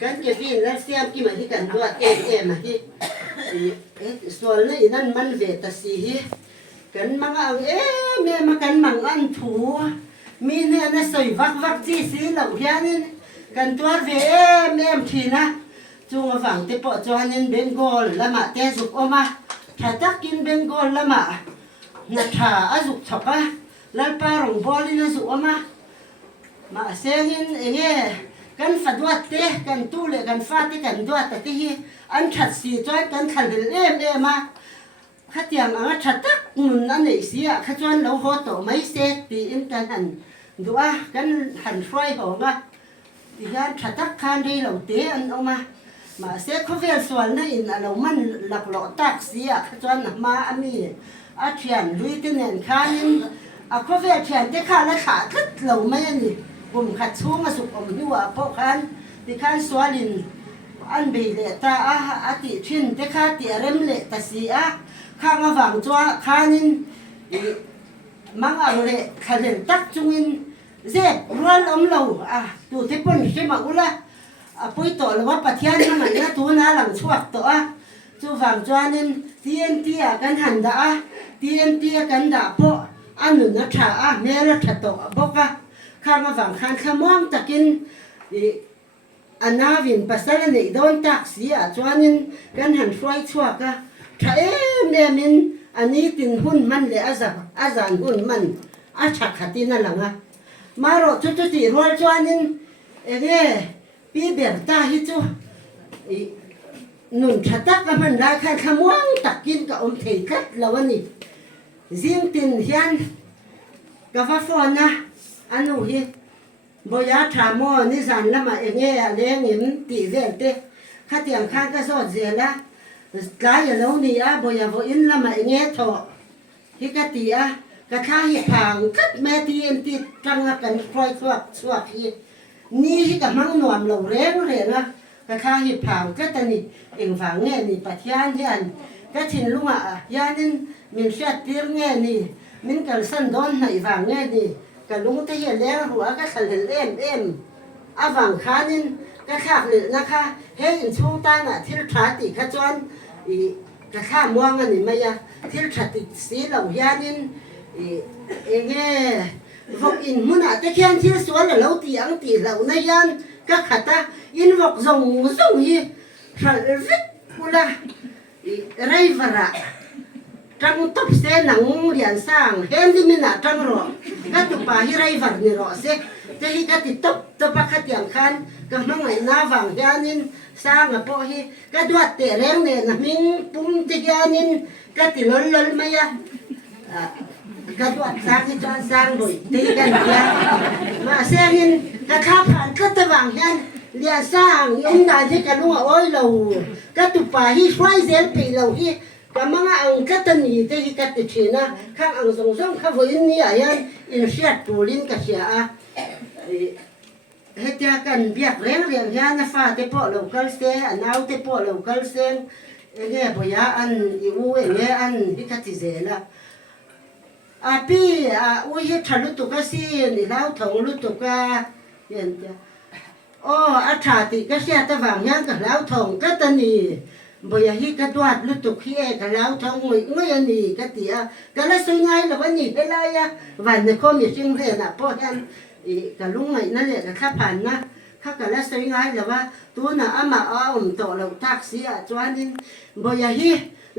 กันเก็บอินแล้วเสียมกี่มาที่กันตัวเอ็มมาที่ส่วนนี้นั่นมันเวทสีกันมังเอาแม่มากันมังอันถูมีเนี่ยนะสวยวักจีสีเหล่าเฮียนี่กันตัวเวแม่ทีนะจุงฝังเตปอจอนินเบงกอลละมาเตสุกออกมาถ้าจักกินเบงกอลละมานัทธาอาสุกชกะลัลปารองบอลินสุกออกมาเสียงเงี้ยกันฝัดวัดเตะกันตู้เลยกันฟาดที่กันดวัดแต่ที่อันฉัดสีจอยกันขันเล่มมาข้าเตียงอันฉัดตักมุนอันไหนเสียข้าจวนเราโหโตไม่เสร็จตีอินกันหันดูว่ากันหันไฟหัวมาตีกันฉัดตักคันดีเราเตะอันออกมาเสียเขาเวลส่วนนั่นอินเรามันหลักหล่อตักเสียข้าจวนมาอันนี้อาเทียนลุยที่เนี่ยคันเขาเวลเทียนที่ข้าและขาทึดเราไม่อันนี้ผมขัดชูมาสุกอมหัวพวกคันที่คันสวลินอันเบลตาอาติชินที่ข้าติเริ่มเละตาสีข้างฝั่งจัวข้านินมังเอาเละขันตักจุงินเจ็บร้อนอมเหลาตัวที่ปุ่นใช่ไหมอุละปุ้ยโตหรือว่าปัทยานี่มันเนี่ยตัวน่าหลังชวกตัวจูฝั่งจัวนินทีเอ็นทีกันหันดาทีเอ็นทีกันดาพออันหนึ่งนะชาเมื่อเราถัดตัวบอกข้างฝั่งข้างขมองตะกินอันนาวินปัสสาวะนี่โดนตักเสียจวนนินกันหันไฟชั่วก็ถ้าแม่มินอันนี้ตินหุ่นมันเลยอาจารย์หุ่นมันชักขัดที่นั่นหลังมารอจุดที่รัวจวนนินปีเบียร์ตาฮิจูนุ่นชัดตักกับมันได้ข้างขมองตักกินกับอมเทคัดแล้ววันนี้ซิงตินเฮียนกับฟ้าฝนนะอันนู้นบอยาถามมอนิสันละมาเองเลี้ยงหิมตีเวลเตะข้าเตียงข้างก็สอดเสียละกายอย่างนู้นนี่บอยาบอินละมาเองถอฮิกตีกระข้าหิพังกัดแม่ตีนตีจังกันคอยสวกฮีนี่ฮิกับมังหนวมเหลาเร่งเลยนะกระข้าหิพังก็ตนี่เองฝังเนี่ยนี่ปัจจัยยันก็ถิ่นลุงยานินมินเสียตีร์เนี่ยนี่มินกันสันโดนไหนฝังเนี่ยนี่กันลุงที่เห็นแล้วหัวก็สั่นเล่มฝั่งขานินก็ขาดเลยนะคะเฮ้ยช่วงต้านที่ขาติขจรก็ข้ามวงอันนี้ไม่ยะที่ขาติสีเหล่ายานินพวกอินมุนแต่แค่ที่สวนเราตีอังตีเราในยันก็ขัดอินพวกส่งยีขัดริบกุละไรวระจังตบเสนังเรียนสร้างเห็นที่มีหน้าจังรอก็ตุปาฮิไรวันนี่รอเสจะฮิกติตบขัดอย่างคันก็มังไงน้าฝั่งยานินสร้างพอฮิก็ดวดเตะแรงเนี่ยนะมิงปุ่มที่ยานินก็ติลลไม่ยะก็ดวดสร้างที่จวนสร้างโดยตีกันเดียมาเสียหินก็ข้าผ่านก็ตะวังยันเรียนสร้างยงได้ที่กันว่าโอ้ยเราก็ตุปาฮิไฟเซลปีเราฮิก็มังอังกัตนีเตหิกัตเชนะข้างอังสงข้าวินนี่ยันอินเชียตูลินกับเชียเฮติกันเบียกเรียงยันฟ้าเตปอโลกัลเซอันเอาเตปอโลกัลเซพยาอันยูอันฮิกัติเซละปีอุ้ยทะลุตุกซีนี่แล้วถงลุตุกเห็นจ้ะอัฐาติก็เสียตะวังยันกับแล้วถงกัตนีบอยฮิกระดวดลุตุกเฮกันแล้วทั้งงวยนี่กติกันแล้วสวยงามแล้ววันนี้เป็นไรวันนี้เขามีสิ่งเรียนพอกันกันลุงไงนั่นแหละกับข้าผ่านนะข้ากันแล้วสวยงามแล้วว่าตัวน่ะมาต่อเราทักเสียจวนนี้บอยฮิ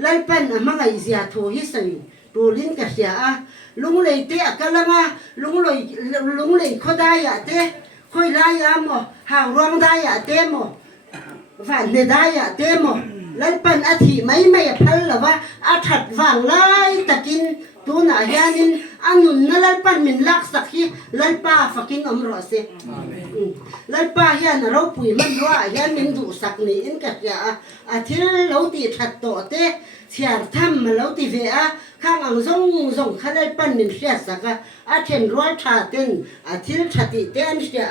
ลันเป็นมังไงเสียถูฮิสวยดูลิ้นกับเสียลุงเลยเตะกันแล้วมาลุงเลยเขาได้เตะค่อยได้หมอหาวร้องได้เตะหมอฝันได้เตะหมอลันเป็นอาทิไม่พันหรอว่าอาถัดฝังไล่ตะกินตัวหน้ายานินอันนุนนั่นลันเป็นมินลักสักทีลันป้าฝักินอมรสลันป้าเฮียนเราปุ๋ยมันว่าเฮียนมินดูสักนี่อินกับยาอาทิตย์เราตีถัดต่อเตะเสียทำมาเราตีเวข้างอังส่งข้าลันเป็นมินเสียสักอาเทนร้อยชาเต้นอาทิตย์ชาติเต้นเสีย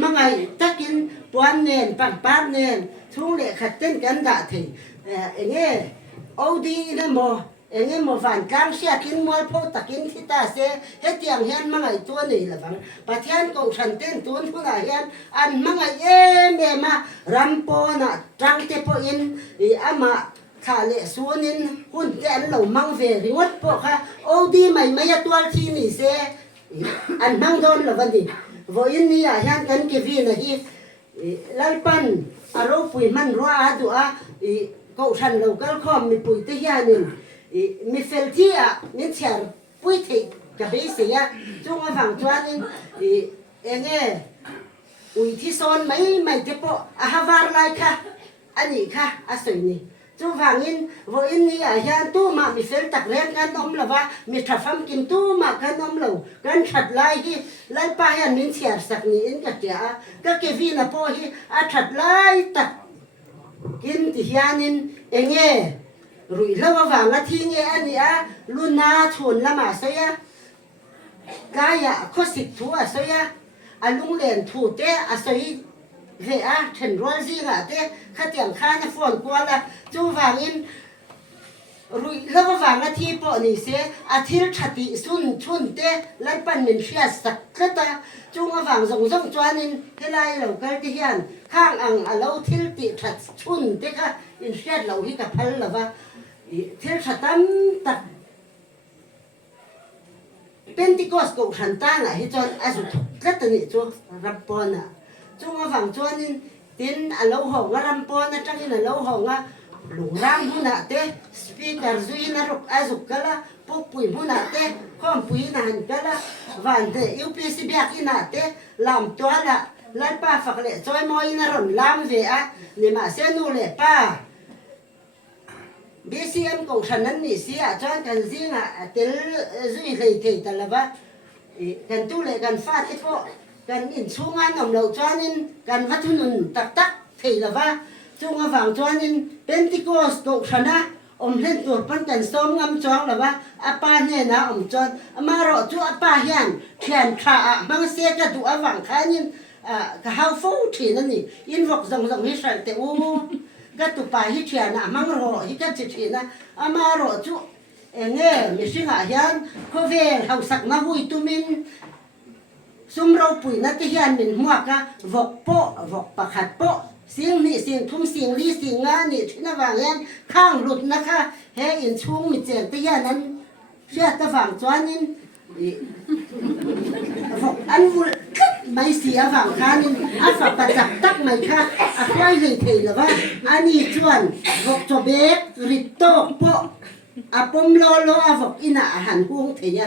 มังไงตะกินปวนเนนปังเนนช่วงเล็กขัดเต้นกันด่าทีเอาดีนะโม enge mo van kang sia kin mol pho takin thita se he tiang hian mangai tu nei lawang pathian ko than ten tun huna hian an mangai ma rampo na tang te po in ama kha le sunin hun te an lo mang ve ringot po kha odi mai mai atwal thi ni se an mang don lawani vo in ni a hian kan ke vi na hi lalpan aro pui man ro a du a ko than lo kal khom mi pui te hianin mi fel thi a min char pui the ka be se ya chung a wang chuanin enge ui thi son mai te po a havar lai kha ani kha a soi ni chu wangin vo in ni a hian tu ma mi fel tak ren kan om lawa mi thafam kim tu ma kan om lo kan that lai hi lai pa hian min chiar sak ni in ka tia ka ke vi na po hi a that lai tak kin ti hianin enge rui lawa wanga thi nge ani a luna thun lama soya kaya khosik thu a soya alung len thu te a soi ve a then rol ji nga te khatiang kha na phone kwa la chu wangin rui lawa wanga thi po ni se a thil thati sun chun te lai pan min hria sak khata chu nga wang zong zong chuanin helai lo kal ti hian khang ang a lo thil ti that chun te kha in hriat lo hi ka phal lawa thil thatam tak Pentecost ko hantana hi chon asu katani chu rampona chunga wang chuanin tin alo ho nga rampona tangin alo ho nga lungrang huna te speaker zuina ruk azu kala pupui huna te khom pui na han kala van te UPC biak ina te lam toala lan pa fakle choi moi na ron lam ve a ni ma se nu le pa BCM ko thanan ni sia chuan kan zinga tel zui hlei thei talawa kan tu le kan fa te po kan in chunga nom lo chuanin kan wathunun tak tak thei lawa chunga wang chuanin Pentecost ko thana om len tur pan kan som ngam chong lawa apa ne na om chuan amaro chu apa hian thian kha a mang se ka du awang khanin ka hau fo thina ni in vok zong zong hi sal te u ka tu pa hi thiana mang ro hi ka chi thina ama ro chu enge mi singa hian kho vel hau sak na hui tumin sum ro pui na ti hian min hua ka vok pakhat po sing ni sing thum sing li sing nga ni thina wang hian khang lut na kha he in chung mi chen ti hian an sia ta wang chuanin vok an vul mai sia wang khanin a fa pa chak tak mai kha a khwai lei thei lawa ani chuan vok cho bek rit tok po a pom lo a vok ina a han hung theya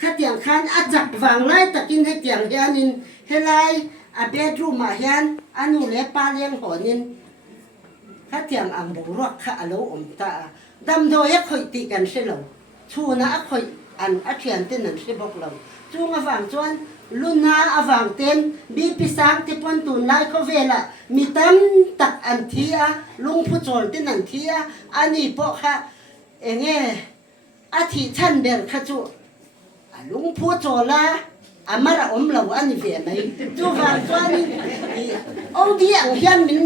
khatiang khan a chak wang lai takin he tiang hianin helai a bedroom a hian anu le pa leng honin khatiang ang bo ro kha alo om ta dam do ya khoi ti kan se lo chuna a khoi an a thian ten an se bok lo chunga wang chuan luna awang ten bi pisang te pon tun lai kho vela mitam tak an thia lung phu chol ten an thia ani po kha enge a thi chan ber kha chu lung phu chola amara om lo ani ve mai chu wang chuan o di ang hian min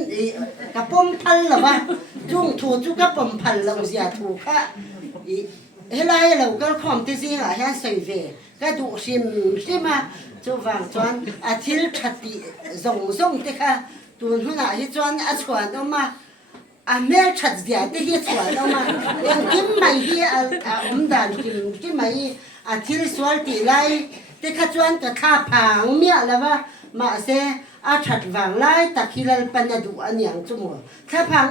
ka pom phal lawa chung thu chu ka pom phal lo sia thu kha helai lo kal khom te zinga hian sei ve ka du sim chu wang chuan a thil thati zong te kha tun huna hi chuan a chhuan oma a mel that dia te hi chhuan oma en kim mai hi a dan kim mai a thil swal ti lai te kha chuan ka tha phang mia lawa ma se a that wang lai takhilal panadu anyang chumo tha phang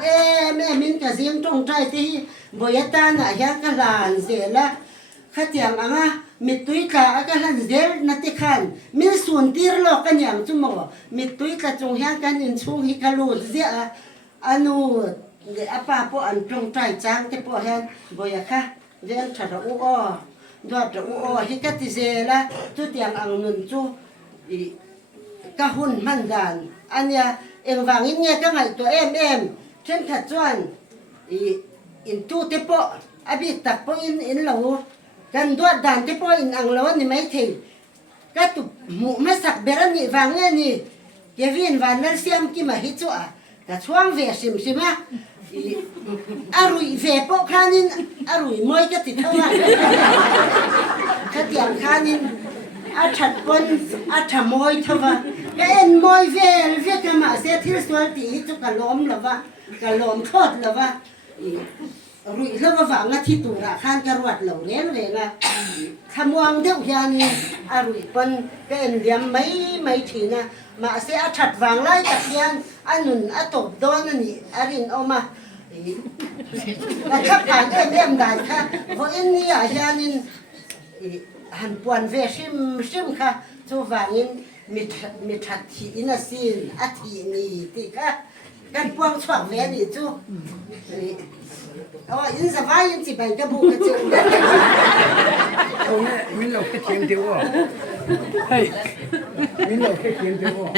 min ka zing tong trai te hi boyata na hian ka lan zela khatiang anga mitui ka aka han zel na te khan min sun tir lo ka nyam chumo mitui ka chung hian kan in chung hi kalu zia anu le apa po an tong trai chang te po hian boya kha vel thara u o dot u o hi ka ti zela tu tiang ang nun chu ka hun man dan anya eng wangin nge ka ngai to em chen kha chuan in tu te po abi tak po in lo kan duat dan te po in ang lo ni mai thei ka tu mu ma sak beran ni wang ni Kevin van nal siam ki ma hi chu a กะช่วงเวสิมสิมะอารุยเวปกขานินอารุยมวยจะติดเท่าไหร่ถ้าเตียงขานินอาชัดปนอาชมวยเท่าไหร่ก็เอ็นมวยเวกันมาเสียที่สวนตีจุกะล้มหรือว่ากะล้มทอดหรือว่ารุยแล้วว่าฝังที่ตุระข้านกระวัดเหล่าเลี้ยงเลยนะขมวงเดียวยานี่อารุยปนก็เอ็นเลี้ยงไม่ทีนะมาเสียชัดฝังไล่ตะเคียนอันนุนอัตบโดนนี่อารินเอามาแต่ขับผ่านเอ็มได้ค่ะเพราะอันนี้อาจารย์นินหันปวนเวชิมค่ะจูฝังินมีทัดทีอินาซินอาทีนี่ที่ค่ะกันปวงช่วงเวนี่จู哦，因是反映这边就不个走。民老客听的哦，嘿，民老客听的哦。